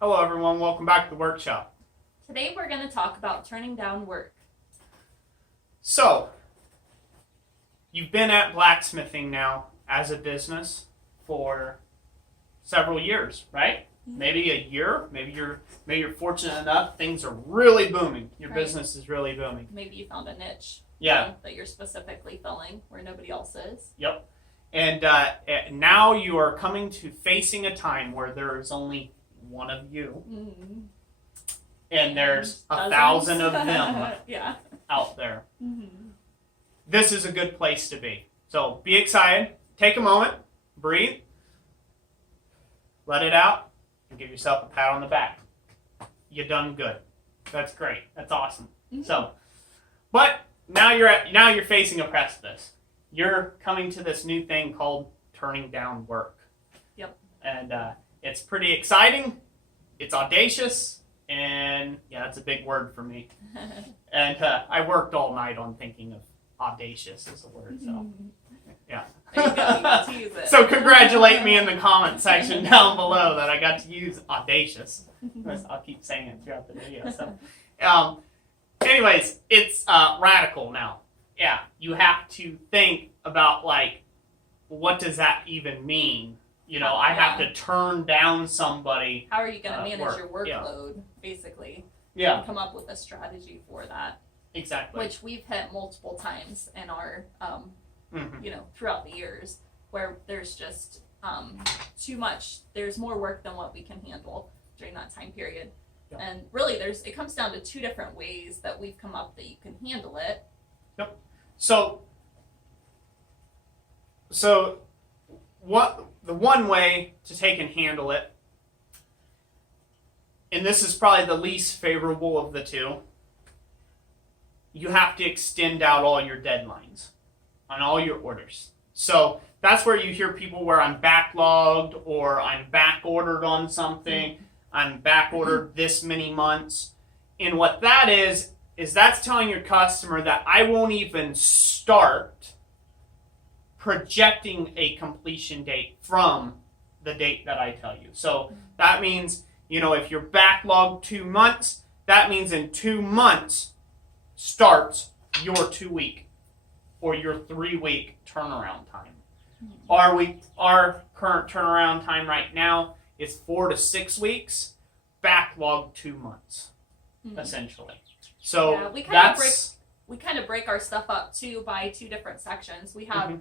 Hello everyone, welcome back to the workshop. Today we're going to talk about turning down work. So, you've been at blacksmithing now as a business for several years, right? Maybe a year, maybe you're fortunate enough, things are really booming. Your business is really booming. Maybe you found a niche that you're specifically filling where nobody else is. Yep. And now you are coming to facing a time where there is only one of you. Mm-hmm. And there's 1,000 of them out there. Mm-hmm. This is a good place to be. So be excited. Take a moment. Breathe. Let it out. And give yourself a pat on the back. You done good. That's great. That's awesome. Mm-hmm. So, but now you're facing a precipice. You're coming to this new thing called turning down work. Yep. And it's pretty exciting. It's audacious. And yeah, that's a big word for me. And I worked all night on thinking of audacious as a word. So yeah. There you go. You got to use it. So congratulate me in the comment section down below that I got to use audacious. I'll keep saying it throughout the video. So, anyways, it's radical now. Yeah, you have to think about like, what does that even mean? You know, I have to turn down somebody. How are you going to manage your workload, basically? Yeah. And come up with a strategy for that. Exactly. Which we've hit multiple times in our, throughout the years, where there's just too much. There's more work than what we can handle during that time period. Yep. And really, it comes down to two different ways that we've come up that you can handle it. Yep. So what the one way to take and handle it, and this is probably the least favorable of the two, you have to extend out all your deadlines on all your orders. So that's where you hear people where I'm backlogged or I'm back ordered on something, I'm back ordered this many months. And what that is that's telling your customer that I won't even start projecting a completion date from the date that I tell you. So that means, if you're backlogged 2 months, that means in 2 months starts your 2-week or your 3-week turnaround time. Our current turnaround time right now is 4 to 6 weeks, backlogged 2 months, essentially. So we kind of break our stuff up too by 2 different sections. We have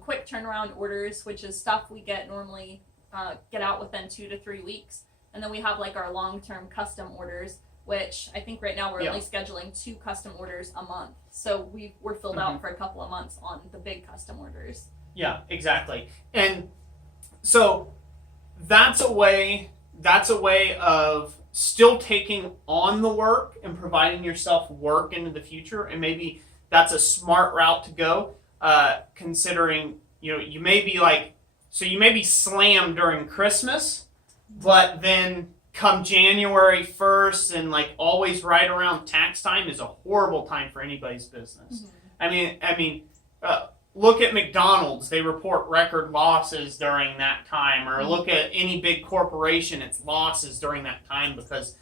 quick turnaround orders, which is stuff we get normally get out within 2 to 3 weeks, and then we have like our long-term custom orders, which I think right now we're only scheduling 2 custom orders a month. So we're filled out for a couple of months on the big custom orders. Yeah, exactly. And so that's a way of still taking on the work and providing yourself work into the future. And maybe that's a smart route to go, considering, you may be slammed during Christmas, but then come January 1st and like always right around tax time is a horrible time for anybody's business. Look at McDonald's. They report record losses during that time. Or look at any big corporation, its losses during that time because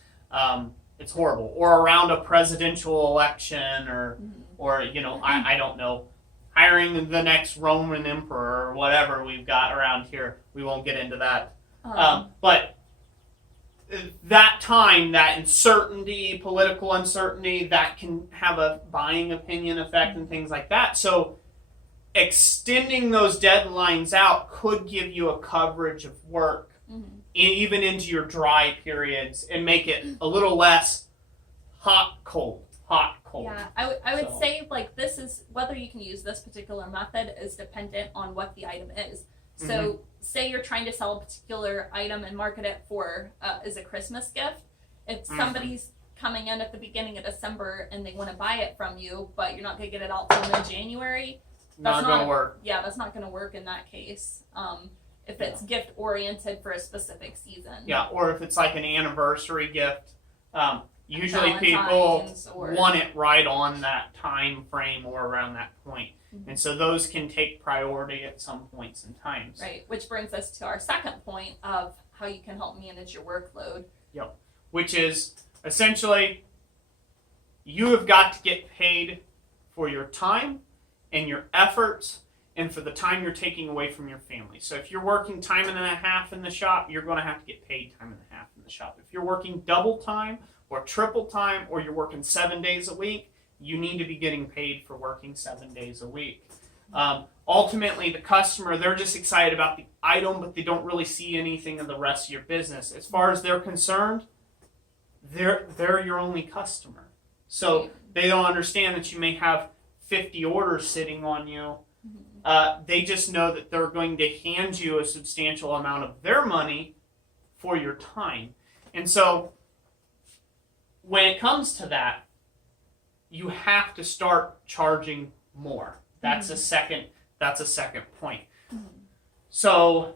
it's horrible. Or around a presidential election or I don't know, hiring the next Roman emperor or whatever we've got around here. We won't get into that. But that time, that uncertainty, political uncertainty, that can have a buying opinion effect and things like that. So extending those deadlines out could give you a coverage of work even into your dry periods and make it a little less hot, cold. Yeah, I would say like this is, whether you can use this particular method is dependent on what the item is. So say you're trying to sell a particular item and market it for as a Christmas gift. If somebody's coming in at the beginning of December and they want to buy it from you, but you're not going to get it out till mid-January, not going to work. Yeah, that's not going to work in that case. If it's gift oriented for a specific season. Yeah, or if it's like an anniversary gift. Usually people want it right on that time frame or around that point. And so those can take priority at some points in times. Right, which brings us to our second point of how you can help manage your workload. Yep. Which is essentially you have got to get paid for your time and your efforts and for the time you're taking away from your family. So if you're working time and a half in the shop, you're going to have to get paid time and a half in the shop. If you're working double time or triple time or you're working 7 days a week, you need to be getting paid for working 7 days a week. Ultimately, the customer, they're just excited about the item, but they don't really see anything in the rest of your business. As far as they're concerned, they're your only customer. So they don't understand that you may have 50 orders sitting on you. They just know that they're going to hand you a substantial amount of their money for your time. And so when it comes to that, you have to start charging more. That's a second point. So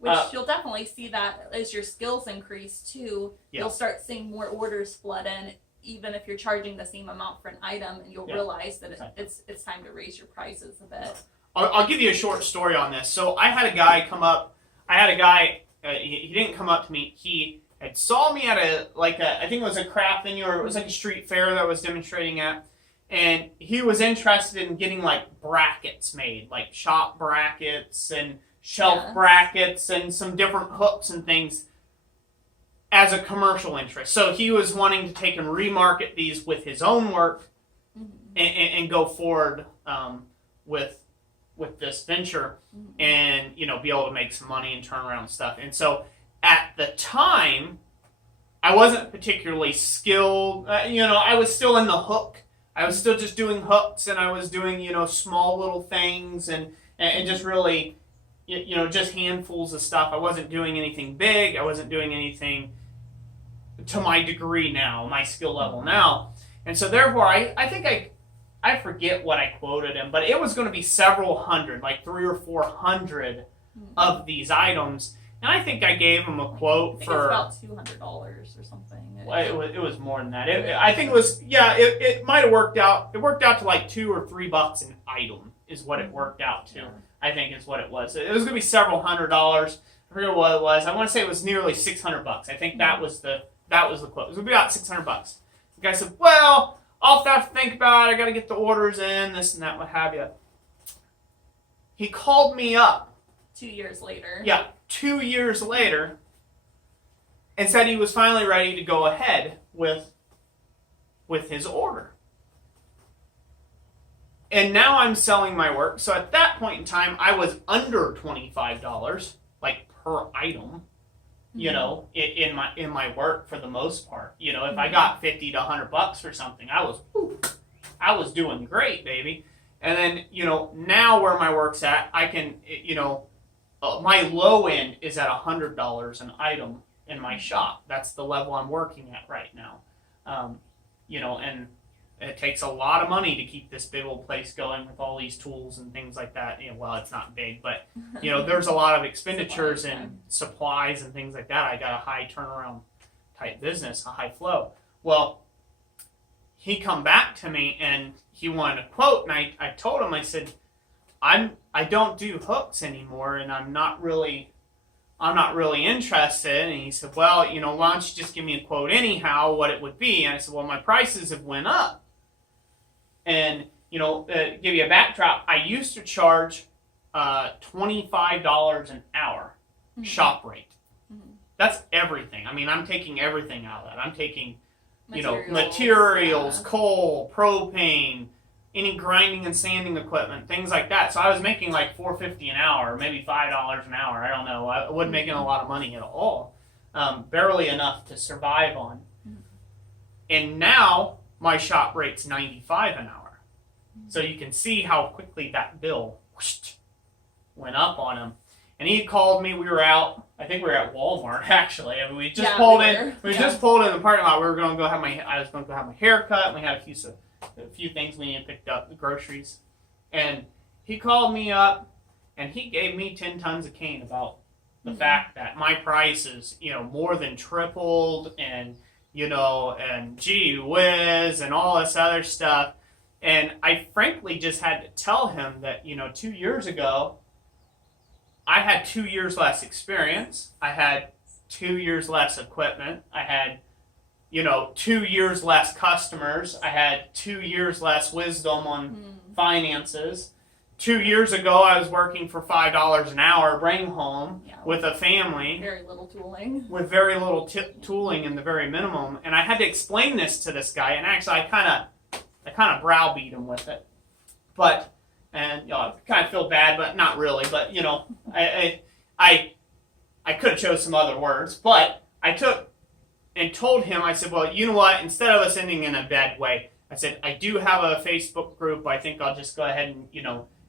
which you'll definitely see that as your skills increase too. Yeah. You'll start seeing more orders flood in, even if you're charging the same amount for an item, and you'll realize that it's time to raise your prices a bit. I'll give you a short story on this. So I had a guy come up. He didn't come up to me. He had saw me at I think it was a craft venue, or it was like a street fair that I was demonstrating at. And he was interested in getting like brackets made, like shop brackets and shelf brackets and some different hooks and things as a commercial interest. So he was wanting to take and remarket these with his own work and go forward with this venture and, be able to make some money and turn around stuff. And so at the time, I wasn't particularly skilled. I was still in the hook. I was still just doing hooks, and I was doing, small little things and just really, just handfuls of stuff. I wasn't doing anything big. I wasn't doing anything to my degree now, my skill level now. And so therefore, I think I forget what I quoted him, but it was going to be several hundred, like 300 or 400 of these items. And I think I gave him a quote for about $200 or something. Well, it was more than that. I think it was, it might have worked out. It worked out to like $2 or $3 an item is what it worked out to. I think is what it was. It was going to be several $100s. I forget what it was. I want to say it was nearly $600. I think that was the quote. It was going to be about $600. The guy said, "Well, I'll have to think about it. I got to get the orders in, this and that, what have you." He called me up 2 years later. Yeah, 2 years later, and said he was finally ready to go ahead with his order. And now I'm selling my work. So at that point in time, I was under $25, like per item, in my work for the most part. If I got $50 to $100 for something, I was doing great, baby. And then, now where my work's at, I can, my low end is at $100 an item in my shop. That's the level I'm working at right now. And it takes a lot of money to keep this big old place going with all these tools and things like that. Well, it's not big, but, there's a lot of expenditures and supplies and things like that. I got a high turnaround type business, a high flow. Well, he come back to me and he wanted a quote, and I told him, I said, I don't do hooks anymore, and I'm not really interested. And he said, "Well, why don't you just give me a quote anyhow, what it would be?" And I said, "Well, my prices have went up. And, give you a backdrop, I used to charge $25 an hour shop rate. That's everything. I mean, I'm taking everything out of that. I'm taking, materials, coal, propane, any grinding and sanding equipment, things like that. So I was making like $4.50 an hour, maybe $5 an hour. I don't know. I wasn't making a lot of money at all. Barely enough to survive on. And now my shop rate's $95 an hour. So you can see how quickly that bill went up on him. And he called me. We were out. I think we were at Walmart actually. I mean, we just pulled in. We just pulled in the parking lot. We were going to go have I was going to go have my hair cut. And we had a few things we needed picked up, the groceries. And he called me up, and he gave me 10 tons of cane about the fact that my prices, more than tripled, and and gee whiz, and all this other stuff. And I frankly just had to tell him that 2 years ago, I had 2 years less experience. I had 2 years less equipment. I had, 2 years less customers. I had 2 years less wisdom on finances. 2 years ago, I was working for $5 an hour, bring home with a family. Very little tooling. With very little tooling and the very minimum. And I had to explain this to this guy, and actually I kind of browbeat him with it. But, and I kind of feel bad, but not really. But, I could have chose some other words, but I took and told him, I said, well, you know what, instead of us ending in a bad way, I said, I do have a Facebook group. I think I'll just go ahead and,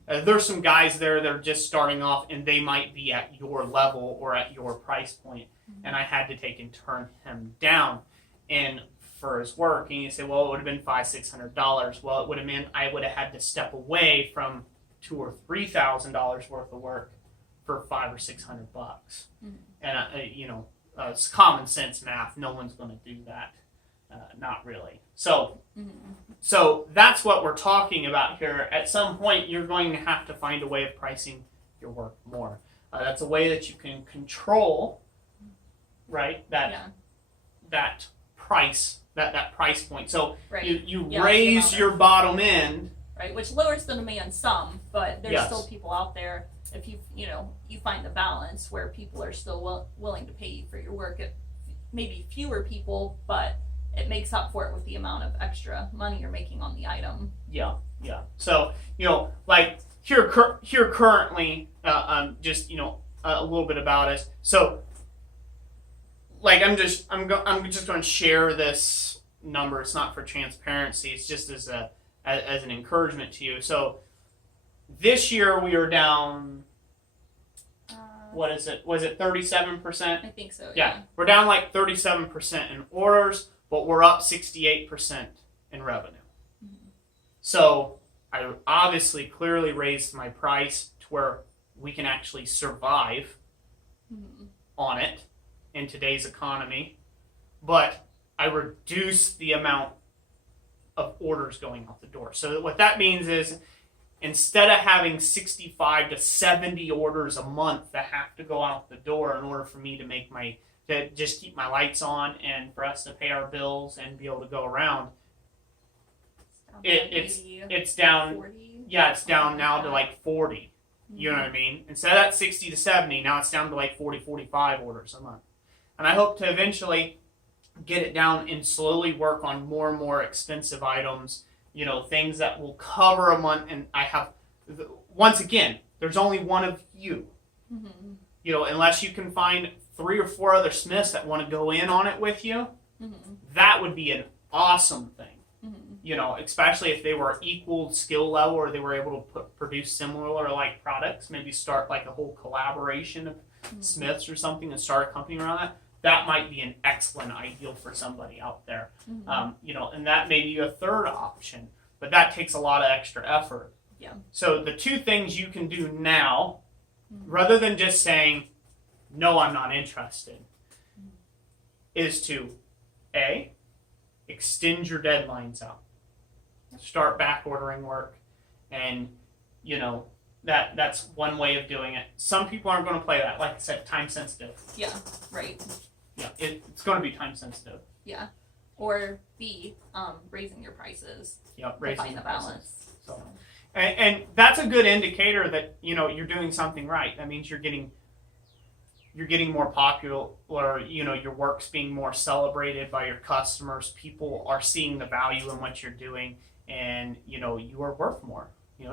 there's some guys there that are just starting off, and they might be at your level or at your price point. And I had to take and turn him down and for his work. And you say, well, it would have been $500-600. Well, it would have meant I would have had to step away from $2,000 or $3,000 worth of work for $500 or $600 bucks. And it's common sense math. No one's going to do that. Not really. So that's what we're talking about here. At some point, you're going to have to find a way of pricing your work more. That's a way that you can control, right? That price, that price point. So you raise your bottom end, right? Which lowers the demand some, but there's still people out there. If you find the balance where people are still willing to pay you for your work. If maybe fewer people, but it makes up for it with the amount of extra money you're making on the item. Yeah. So, like here currently, just, a little bit about us. So, like, I'm just going to share this number. It's not for transparency. It's just as an encouragement to you. So, this year we are down. What is it? Was it 37%? I think so. Yeah, we're down like 37% in orders, but we're up 68% in revenue. So I obviously clearly raised my price to where we can actually survive on it in today's economy, but I reduced the amount of orders going out the door. So what that means is, instead of having 65 to 70 orders a month that have to go out the door in order for me to just keep my lights on and for us to pay our bills and be able to go around, it's down. 40, it's down now to like 40. You know what I mean? Instead of that 60 to 70, now it's down to like 40, 45 orders a month. And I hope to eventually get it down and slowly work on more and more expensive items. Things that will cover a month. And I have, once again, there's only one of you. Unless you can find 3 or 4 other smiths that want to go in on it with you, that would be an awesome thing. Especially if they were equal skill level or they were able to produce similar like products, maybe start like a whole collaboration of smiths or something and start a company around that. That might be an excellent ideal for somebody out there. And that may be a third option, but that takes a lot of extra effort. Yeah. So the 2 things you can do now, rather than just saying, no, I'm not interested, is to, A, extend your deadlines out. Start back ordering work. And, that's one way of doing it. Some people aren't going to play that. Like I said, time sensitive. Yeah, right. Yeah, it's going to be time sensitive. Yeah, or B, raising your prices. Yep, raising the balance. So, and that's a good indicator that you're doing something right. That means you're getting more popular. Your work's being more celebrated by your customers. People are seeing the value in what you're doing, and you are worth more.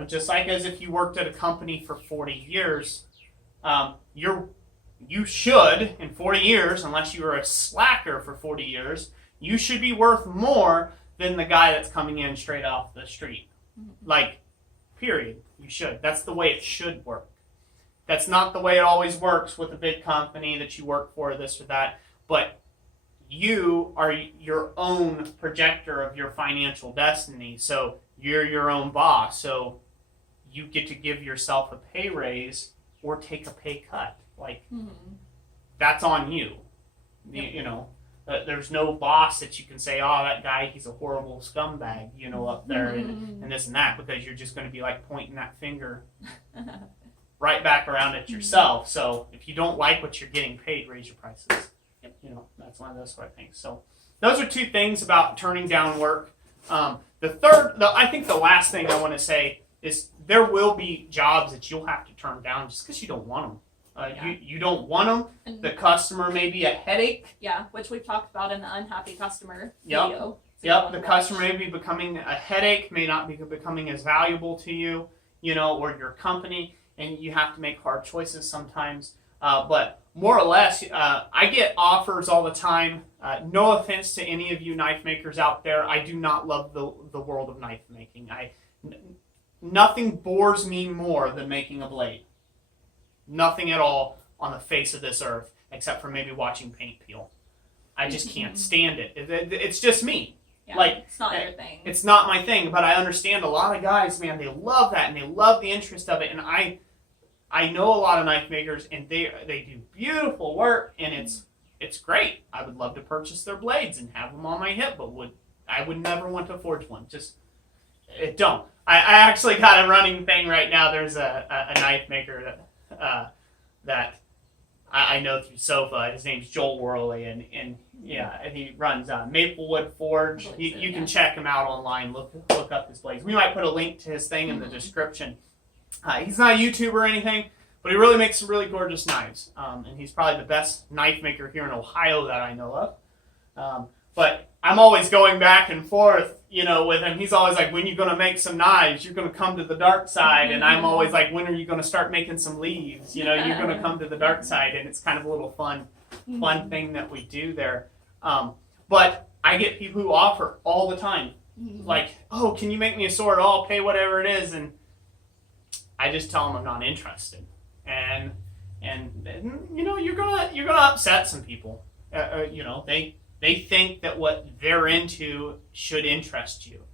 Just like as if you worked at a company for 40 years, you should, in 40 years, unless you were a slacker for 40 years, you should be worth more than the guy that's coming in straight off the street. Like, period. You should. That's the way it should work. That's not the way it always works with a big company that you work for, this or that. But you are your own projector of your financial destiny. So you're your own boss. So you get to give yourself a pay raise or take a pay cut. Like, that's on you. There's no boss that you can say, oh, that guy, he's a horrible scumbag, up there and this and that, because you're just going to be like pointing that finger right back around at yourself. So if you don't like what you're getting paid, raise your prices. that's one of those sort of things. So those are two things about turning down work. I think the last thing I want to say is there will be jobs that you'll have to turn down just because you don't want them. You don't want them. The customer may be a headache. Yeah, which we've talked about in the unhappy customer Yep. video. Yep, the customer may be becoming a headache, may not be becoming as valuable to you, or your company, and you have to make hard choices sometimes. But more or less, I get offers all the time. No offense to any of you knife makers out there. I do not love the world of knife making. Nothing bores me more than making a blade. Nothing at all on the face of this earth, except for maybe watching paint peel. I just can't stand it. It's just me. Yeah, it's not your thing. It's not my thing, but I understand a lot of guys, man, they love that, and they love the interest of it, and I know a lot of knife makers, and they do beautiful work, and it's great. I would love to purchase their blades and have them on my hip, but I would never want to forge one. Just, don't. I actually got a running thing right now. There's a knife maker that I know through SOFA. His name's Joel Worley, and he runs Maplewood Forge. You can check him out online. Look up his blades. We might put a link to his thing in the description. He's not a YouTuber or anything, but he really makes some really gorgeous knives. And he's probably the best knife maker here in Ohio that I know of. But I'm always going back and forth, with him. He's always like, when are you going to make some knives? You're going to come to the dark side. And I'm always like, when are you going to start making some leaves? You're going to come to the dark side. And it's kind of a little fun thing that we do there. But I get people who offer all the time. Like, oh, can you make me a sword? I'll pay whatever it is. And I just tell them I'm not interested. And you're gonna upset some people. They think that what they're into should interest you,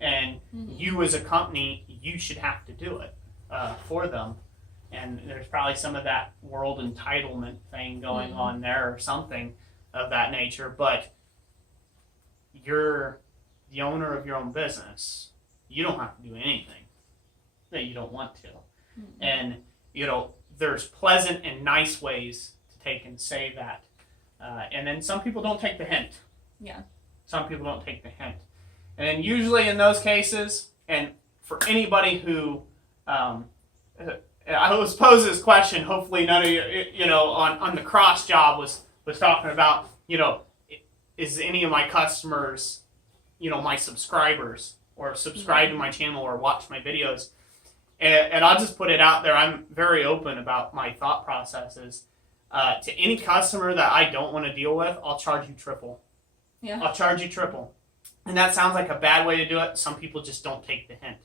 and you as a company, you should have to do it for them. And there's probably some of that world entitlement thing going on there, or something of that nature. But you're the owner of your own business. You don't have to do anything that you don't want to. And there's pleasant and nice ways to take and say that. And then some people don't take the hint. Yeah. Some people don't take the hint. And then usually in those cases, and for anybody who, I was posed this question, hopefully none of you, on the cross job was talking about, is any of my customers, my subscribers, or subscribe to my channel or watch my videos. And I'll just put it out there. I'm very open about my thought processes. To any customer that I don't want to deal with, I'll charge you triple. Yeah. I'll charge you triple. And that sounds like a bad way to do it. Some people just don't take the hint.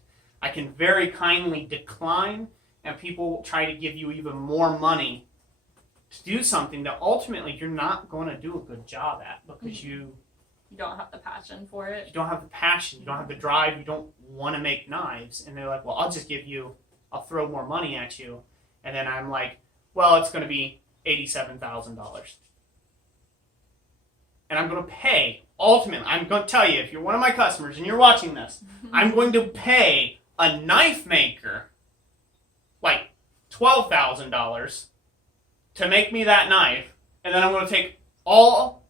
I can very kindly decline, and people try to give you even more money to do something that ultimately you're not going to do a good job at, because you don't have the passion for it. You don't have the passion. You don't have the drive. You don't want to make knives. And they're like, well, I'll throw more money at you. And then I'm like, well, it's going to be $87,000. And I'm going to pay, ultimately, I'm going to tell you, if you're one of my customers and you're watching this, I'm going to pay a knife maker like $12,000 to make me that knife. And then I'm going to take all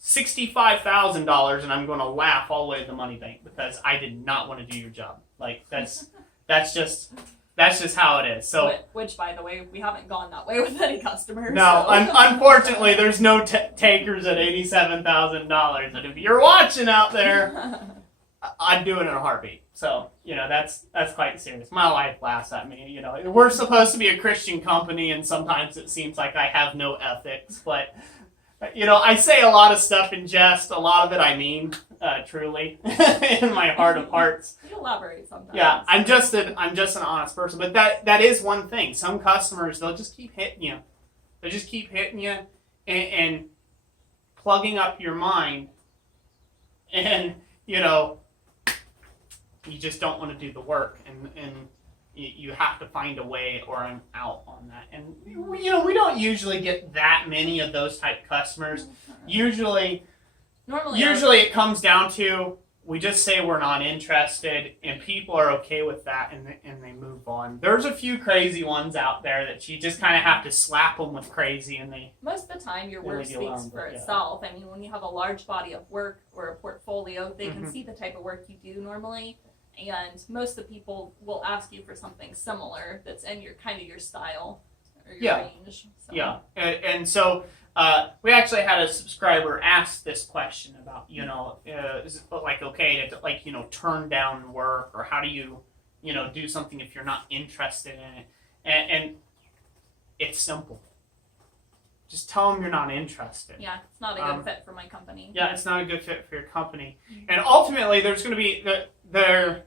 $65,000 and I'm going to laugh all the way to the money bank because I did not want to do your job. Like, that's just how it is. So, which, by the way, we haven't gone that way with any customers. No, so. Unfortunately, there's no takers at $87,000. And if you're watching out there, I'd do it in a heartbeat. So, that's quite serious. My life laughs at me. We're supposed to be a Christian company, and sometimes it seems like I have no ethics. But, I say a lot of stuff in jest. A lot of it I mean, truly, in my heart of hearts. You elaborate sometimes. Yeah, I'm just an honest person. But that is one thing. Some customers, they'll just keep hitting you. They'll just keep hitting you and plugging up your mind. And, you just don't want to do the work. And you have to find a way, or I'm out on that. And, we don't usually get that many of those type customers. Usually it comes down to we just say we're not interested, and people are okay with that, and they move on. There's a few crazy ones out there that you just kind of have to slap them with crazy, and they. Most of the time, your work leave you speaks alone, for yeah. itself. I mean, when you have a large body of work or a portfolio, they Mm-hmm. can see the type of work you do normally, and most of the people will ask you for something similar that's in your kind of your style or your range. So. Yeah, and so we actually had a subscriber ask this question about, is it like okay to like turn down work, or how do you do something if you're not interested in it, and it's simple. Just tell them you're not interested. Yeah, it's not a good fit for my company. Yeah, it's not a good fit for your company, and ultimately there's going to be there.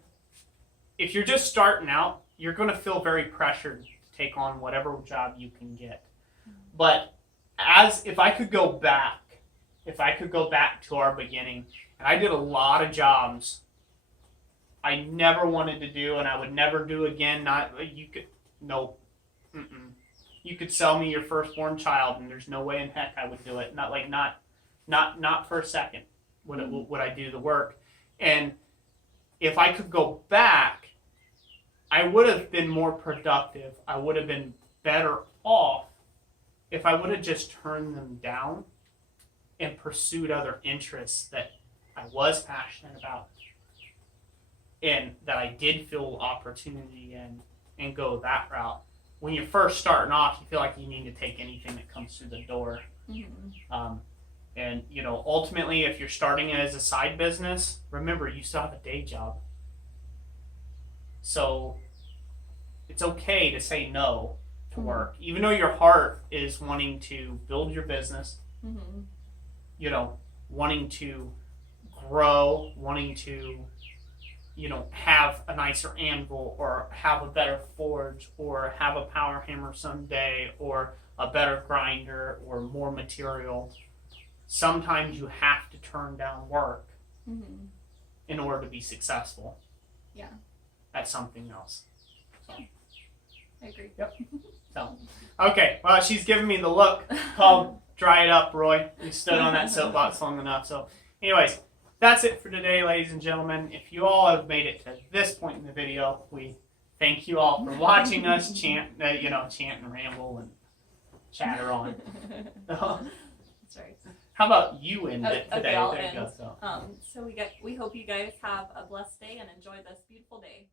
If you're just starting out, you're going to feel very pressured to take on whatever job you can get. But if I could go back to our beginning, and I did a lot of jobs I never wanted to do, and I would never do again. You could sell me your firstborn child, and there's no way in heck I would do it. Not for a second would I do the work. And if I could go back, I would have been more productive. I would have been better off if I would have just turned them down and pursued other interests that I was passionate about and that I did feel opportunity in, and go that route. When you're first starting off, you feel like you need to take anything that comes through the door. Mm-hmm. And ultimately, if you're starting it as a side business, remember, you still have a day job. So it's okay to say no to work, even though your heart is wanting to build your business, wanting to grow, wanting to, have a nicer anvil, or have a better forge, or have a power hammer someday, or a better grinder, or more material. Sometimes you have to turn down work in order to be successful. Yeah. At something else. So. I agree. Yep. So, okay. Well, she's giving me the look called "Dry It Up, Roy." You stood on that soapbox long enough. So, anyways, that's it for today, ladies and gentlemen. If you all have made it to this point in the video, we thank you all for watching us chant and ramble and chatter on. That's right. How about you end it today? Okay, I'll There you end. go. So we hope you guys have a blessed day and enjoy this beautiful day.